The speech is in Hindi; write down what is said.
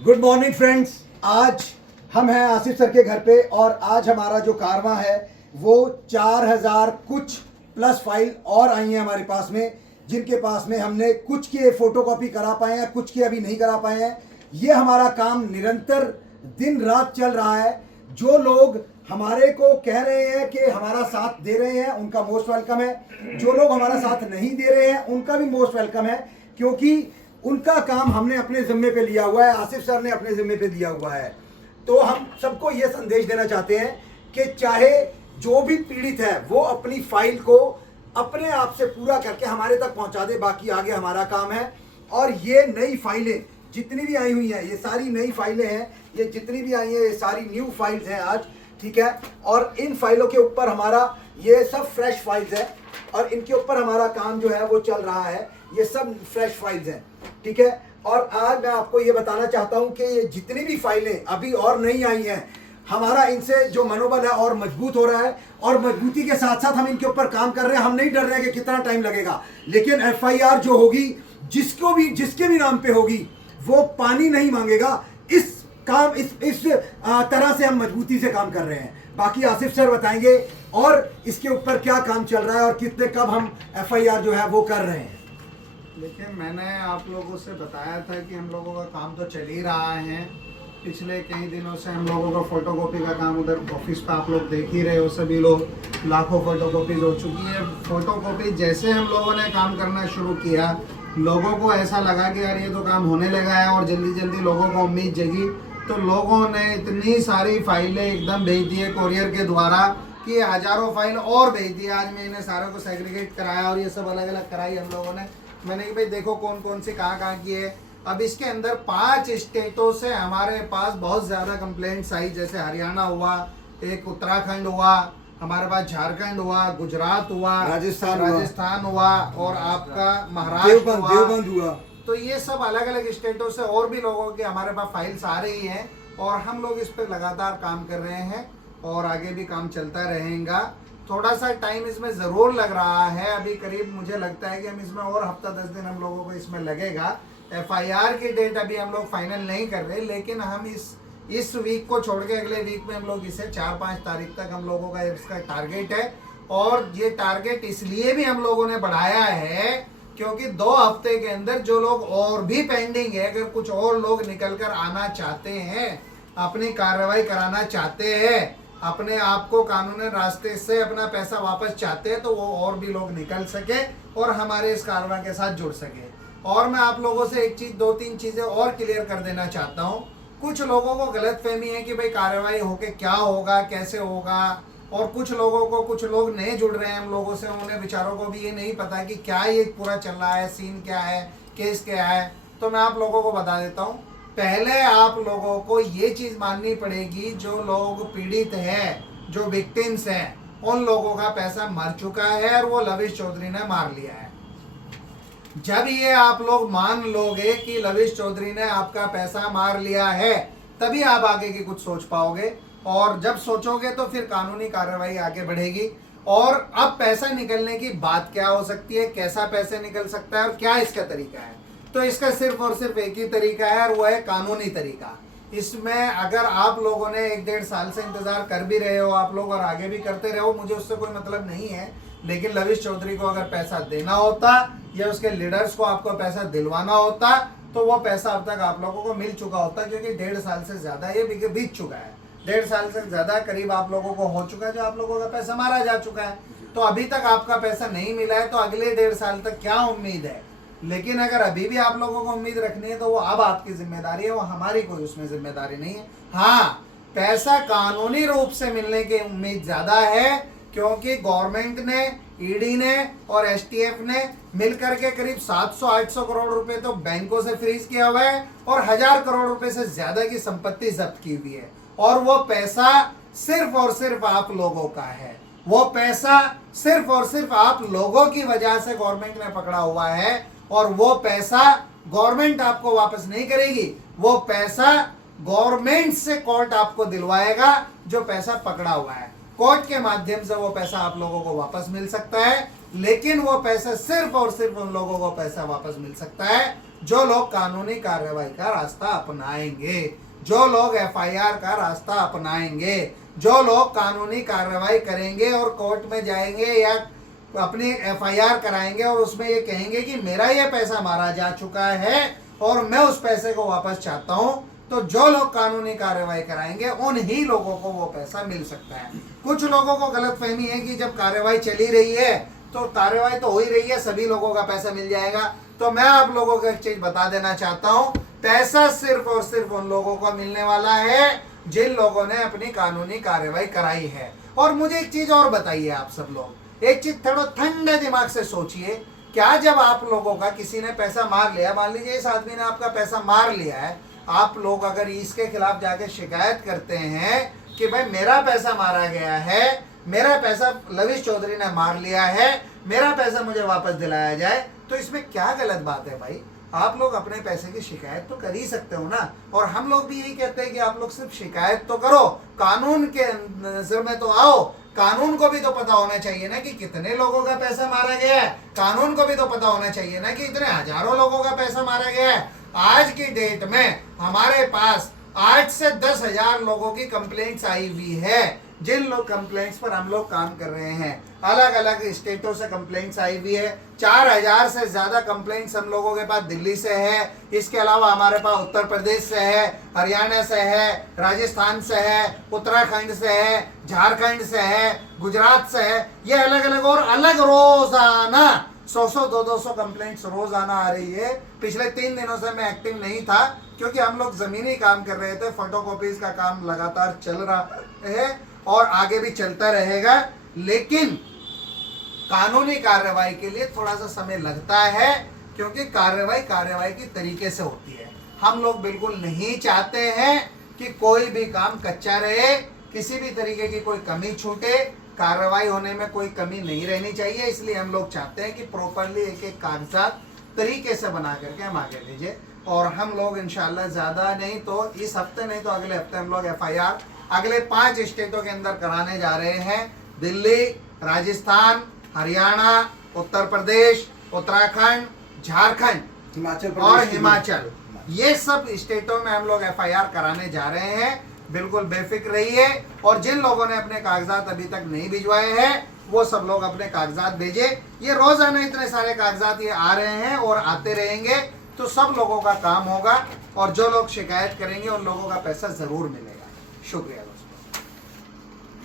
Good morning friends. आज हम हैं आसिफ सर के घर पे और आज हमारा जो कारवां है वो 4000 कुछ प्लस फाइल और आई हैं हमारे पास में, जिनके पास में हमने कुछ के फोटोकॉपी करा पाए हैं, कुछ के अभी नहीं करा पाए हैं। ये हमारा काम निरंतर दिन रात चल रहा है। जो लोग हमारे को कह रहे हैं कि हमारा साथ दे रहे हैं उनका मोस्ट वेलकम है, जो लोग हमारा साथ नहीं दे रहे हैं उनका भी मोस्ट वेलकम है, क्योंकि उनका काम हमने अपने जिम्मे पे लिया हुआ है, आसिफ सर ने अपने जिम्मे पे दिया हुआ है। तो हम सबको ये संदेश देना चाहते हैं कि चाहे जो भी पीड़ित है वो अपनी फाइल को अपने आप से पूरा करके हमारे तक पहुंचा दे, बाकी आगे हमारा काम है। और ये नई फाइलें जितनी भी आई हुई हैं, ये सारी नई फाइलें हैं, ये जितनी भी आई हैं ये सारी न्यू फाइल्स हैं आज, ठीक है। और इन फाइलों के ऊपर हमारा ये सब फ्रेश फाइल्स है और इनके ऊपर हमारा काम जो है वो चल रहा है। ये सब फ्रेश फाइल्स हैं, ठीक है। और आज मैं आपको ये बताना चाहता हूं कि ये जितनी भी फाइलें अभी और नहीं आई हैं, हमारा इनसे जो मनोबल है और मजबूत हो रहा है और मजबूती के साथ साथ हम इनके ऊपर काम कर रहे हैं। हम नहीं डर रहे हैं कि कितना टाइम लगेगा, लेकिन एफआईआर जो होगी जिसके भी नाम पे होगी वो पानी नहीं मांगेगा। इस तरह से हम मजबूती से काम कर रहे हैं। बाकी आसिफ सर बताएंगे और इसके ऊपर क्या काम चल रहा है और कितने कब हम एफआईआर जो है वो कर रहे हैं। देखिए, मैंने आप लोगों से बताया था कि हम लोगों का काम तो चल ही रहा है। पिछले कई दिनों से हम लोगों का फोटोकॉपी का काम उधर ऑफिस पे आप लोग देख ही रहे हो, सभी लोग लाखों फोटोकॉपीज हो चुकी है। फोटोकॉपी जैसे हम लोगों ने काम करना शुरू किया, लोगों को ऐसा लगा कि यार ये तो काम होने लगा है और जल्दी जल्दी लोगों को उम्मीद जगी, तो लोगों ने इतनी सारी फाइलें एकदम भेज दी है कोरियर के द्वारा कि हज़ारों फाइल और भेज दी। आज मैं इन्हें सारों को सेग्रीगेट कराया और ये सब अलग अलग कराई हम लोगों ने। मैंने कि भाई देखो कौन कौन सी कहाँ की है। अब इसके अंदर 5 स्टेटों से हमारे पास बहुत ज़्यादा कंप्लेंट्स आई, जैसे हरियाणा हुआ, एक उत्तराखंड हुआ, हमारे पास झारखंड हुआ, गुजरात हुआ, राजस्थान हुआ और आपका महाराष्ट्र देवबंद हुआ। तो ये सब अलग अलग स्टेटों से और भी लोगों की हमारे पास फाइल्स आ रही हैं और हम लोग इस पर लगातार काम कर रहे हैं और आगे भी काम चलता रहेगा। थोड़ा सा टाइम इसमें ज़रूर लग रहा है, अभी करीब मुझे लगता है कि हम इसमें और हफ्ता 10 दिन हम लोगों को इसमें लगेगा। एफआईआर की डेट अभी हम लोग फाइनल नहीं कर रहे, लेकिन हम इस वीक को छोड़ के अगले वीक में हम लोग इसे 4-5 तारीख तक हम लोगों का इसका टारगेट है। और ये टारगेट इसलिए भी हम लोगों ने बढ़ाया है क्योंकि 2 हफ्ते के अंदर जो लोग और भी पेंडिंग है, अगर कुछ और लोग निकल कर आना चाहते हैं, अपनी कार्रवाई कराना चाहते हैं, अपने आप को कानूनी रास्ते से अपना पैसा वापस चाहते हैं, तो वो और भी लोग निकल सके और हमारे इस कार्रवाई के साथ जुड़ सके। और मैं आप लोगों से एक चीज़ 2-3 चीज़ें और क्लियर कर देना चाहता हूँ। कुछ लोगों को गलतफहमी है कि भाई कार्रवाई होके क्या होगा, कैसे होगा, और कुछ लोग नए जुड़ रहे हैं हम लोगों से, उन्हें बेचारों को भी ये नहीं पता कि क्या ये पूरा चल रहा है, सीन क्या है, केस क्या है। तो मैं आप लोगों को बता देता हूँ। पहले आप लोगों को ये चीज़ माननी पड़ेगी, जो लोग पीड़ित हैं, जो विक्टिम्स हैं, उन लोगों का पैसा मर चुका है और वो लविश चौधरी ने मार लिया है। जब ये आप लोग मान लोगे कि लविश चौधरी ने आपका पैसा मार लिया है, तभी आप आगे की कुछ सोच पाओगे, और जब सोचोगे तो फिर कानूनी कार्रवाई आगे बढ़ेगी। और अब पैसा निकलने की बात क्या हो सकती है, कैसा पैसे निकल सकता है और क्या इसका तरीका है, तो इसका सिर्फ और सिर्फ एक ही तरीका है और वो है कानूनी तरीका। इसमें अगर आप लोगों ने 1-1.5 साल से इंतजार कर भी रहे हो आप लोग और आगे भी करते रहो, मुझे उससे कोई मतलब नहीं है, लेकिन लविश चौधरी को अगर पैसा देना होता या उसके लीडर्स को आपको पैसा दिलवाना होता तो वो पैसा अब तक आप लोगों को मिल चुका होता, क्योंकि 1.5 साल से ज्यादा ये बीत चुका है। 1.5 साल से ज्यादा करीब आप लोगों को हो चुका है जो आप लोगों का पैसा मारा जा चुका है। तो अभी तक आपका पैसा नहीं मिला है, तो अगले 1.5 साल तक क्या उम्मीद है। लेकिन अगर अभी भी आप लोगों को उम्मीद रखनी है तो वो अब आपकी जिम्मेदारी है, वो हमारी कोई उसमें जिम्मेदारी नहीं है। हाँ, पैसा कानूनी रूप से मिलने की उम्मीद ज्यादा है, क्योंकि गवर्नमेंट ने, ईडी ने और एसटीएफ ने मिलकर के करीब 700-800 करोड़ रुपए तो बैंकों से फ्रीज किया हुआ है और 1000 करोड़ रुपए से ज्यादा की संपत्ति जब्त की हुई है। और वो पैसा सिर्फ और सिर्फ आप लोगों का है, वो पैसा सिर्फ और सिर्फ आप लोगों की वजह से गवर्नमेंट ने पकड़ा हुआ है, और वो पैसा गवर्नमेंट आपको वापस नहीं करेगी, वो पैसा गवर्नमेंट से कोर्ट आपको दिलवाएगा जो पैसा पकड़ा हुआ है। कोर्ट के माध्यम से वो पैसा आप लोगों को वापस मिल सकता है, लेकिन वो पैसा सिर्फ और सिर्फ उन लोगों को पैसा वापस मिल सकता है जो लोग कानूनी कार्रवाई का रास्ता अपनाएंगे, जो लोग एफआईआर का रास्ता अपनाएंगे, जो लोग कानूनी कार्रवाई करेंगे और कोर्ट में जाएंगे या अपनी एफआईआर कराएंगे और उसमें ये कहेंगे कि मेरा ये पैसा मारा जा चुका है और मैं उस पैसे को वापस चाहता हूं, तो जो लोग कानूनी कार्रवाई कराएंगे उन ही लोगों को वो पैसा मिल सकता है। कुछ लोगों को गलतफहमी है कि जब कार्रवाई चली रही है तो कार्रवाई तो हो ही रही है, सभी लोगों का पैसा मिल जाएगा। तो मैं आप लोगों को एक चीज बता देना चाहता हूं, पैसा सिर्फ और सिर्फ उन लोगों को मिलने वाला है जिन लोगों ने अपनी कानूनी कार्रवाई कराई है। और मुझे एक चीज और बताइए आप सब लोग, एक चीज थोड़ा ठंडे दिमाग से सोचिए, क्या जब आप लोगों का किसी ने पैसा मार लिया, मान लीजिए इस आदमी ने आपका पैसा मार लिया है, आप लोग अगर इसके खिलाफ जाके शिकायत करते हैं कि भाई मेरा पैसा मारा गया है, मेरा पैसा लविश चौधरी ने मार लिया है, मेरा पैसा मुझे वापस दिलाया जाए, तो इसमें क्या गलत बात है भाई? आप लोग अपने पैसे की शिकायत तो कर ही सकते हो ना। और हम लोग भी यही कहते हैं कि आप लोग सिर्फ शिकायत तो करो, कानून के नजर में तो आओ। कानून को भी तो पता होना चाहिए ना कि कितने लोगों का पैसा मारा गया है, कानून को भी तो पता होना चाहिए ना कि इतने हजारों लोगों का पैसा मारा गया है। आज की डेट में हमारे पास 8 से 10 हजार लोगों की कंप्लेंट्स आई हुई है, जिन लोग कंप्लेंट्स पर हम लोग काम कर रहे हैं। अलग अलग स्टेटों से कंप्लेंट्स आई हुई है, 4000 से ज्यादा कंप्लेंट्स हम लोगों के पास दिल्ली से है। इसके अलावा हमारे पास उत्तर प्रदेश से है, हरियाणा से है, राजस्थान से है, उत्तराखंड से है, झारखंड से है, गुजरात से है। ये अलग अलग और अलग रोजाना 100 200 कंप्लेंट्स रोजाना आ रही है। पिछले 3 दिनों से मैं एक्टिव नहीं था क्योंकि हम लोग जमीनी काम कर रहे थे, फोटोकॉपीज का काम लगातार चल रहा है और आगे भी चलता रहेगा। लेकिन कानूनी कार्रवाई के लिए थोड़ा सा समय लगता है क्योंकि कार्रवाई की तरीके से होती है। हम लोग बिल्कुल नहीं चाहते हैं कि कोई भी काम कच्चा रहे, किसी भी तरीके की कोई कमी छूटे, कार्रवाई होने में कोई कमी नहीं रहनी चाहिए। इसलिए हम लोग चाहते हैं कि प्रॉपरली एक एक कागजात तरीके से बना करके हम आगे भेजें। और हम लोग इंशाल्लाह ज़्यादा नहीं तो इस हफ्ते नहीं तो अगले हफ्ते हम लोग एफआईआर अगले 5 स्टेटों के अंदर कराने जा रहे हैं। दिल्ली, राजस्थान, हरियाणा, उत्तर प्रदेश, उत्तराखंड, झारखंड हिमाचल और हिमाचल, ये सब स्टेटों में हम लोग एफआईआर कराने जा रहे हैं। बिल्कुल बेफिक्र रहिए। और जिन लोगों ने अपने कागजात अभी तक नहीं भिजवाए हैं वो सब लोग अपने कागजात भेजे। ये रोजाना इतने सारे कागजात ये आ रहे हैं और आते रहेंगे, तो सब लोगों का काम होगा और जो लोग शिकायत करेंगे उन लोगों का पैसा जरूर मिलेगा। शुक्रिया।